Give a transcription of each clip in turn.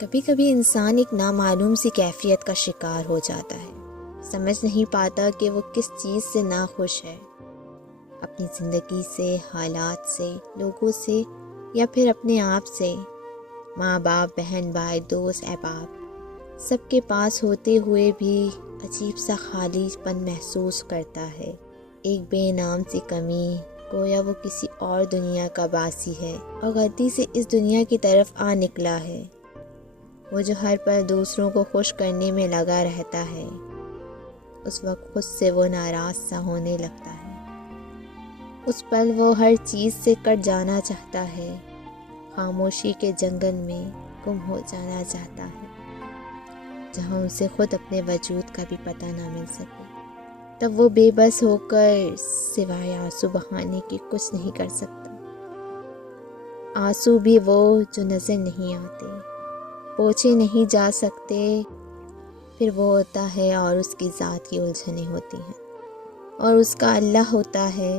کبھی کبھی انسان ایک نامعلوم سی کیفیت کا شکار ہو جاتا ہے، سمجھ نہیں پاتا کہ وہ کس چیز سے ناخوش ہے، اپنی زندگی سے، حالات سے، لوگوں سے، یا پھر اپنے آپ سے۔ ماں باپ، بہن بھائی، دوست، احباب سب کے پاس ہوتے ہوئے بھی عجیب سا خالی پن محسوس کرتا ہے، ایک بے نام سی کمی، گویا وہ کسی اور دنیا کا باسی ہے اور غلطی سے اس دنیا کی طرف آ نکلا ہے۔ وہ جو ہر پل دوسروں کو خوش کرنے میں لگا رہتا ہے، اس وقت خود سے وہ ناراض سا ہونے لگتا ہے۔ اس پل وہ ہر چیز سے کٹ جانا چاہتا ہے، خاموشی کے جنگل میں گم ہو جانا چاہتا ہے، جہاں اسے خود اپنے وجود کا بھی پتہ نہ مل سکے۔ تب وہ بے بس ہو کر سوائے آنسو بہانے کے کچھ نہیں کر سکتا۔ آنسو بھی وہ جو نظر نہیں آتے، پوچھے نہیں جا سکتے، پھر وہ ہوتا ہے اور اس کی ذات کی الجھنیں ہوتی ہیں، اور اس کا اللہ ہوتا ہے،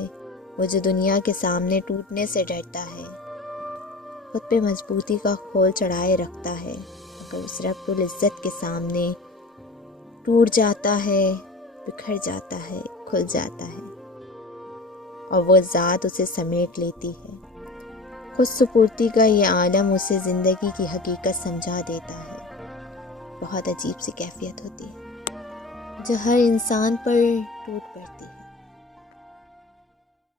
وہ جو دنیا کے سامنے ٹوٹنے سے ڈرتا ہے، خود پہ مضبوطی کا کھول چڑھائے رکھتا ہے، اگر اس رب العزت کے سامنے ٹوٹ جاتا ہے، بکھر جاتا ہے، کھل جاتا ہے، اور وہ ذات اسے سمیٹ لیتی ہے۔ خود سپرتی کا یہ عالم اسے زندگی کی حقیقت سمجھا دیتا ہے۔ بہت عجیب سی کیفیت ہوتی ہے جو ہر انسان پر ٹوٹ پڑتی ہے۔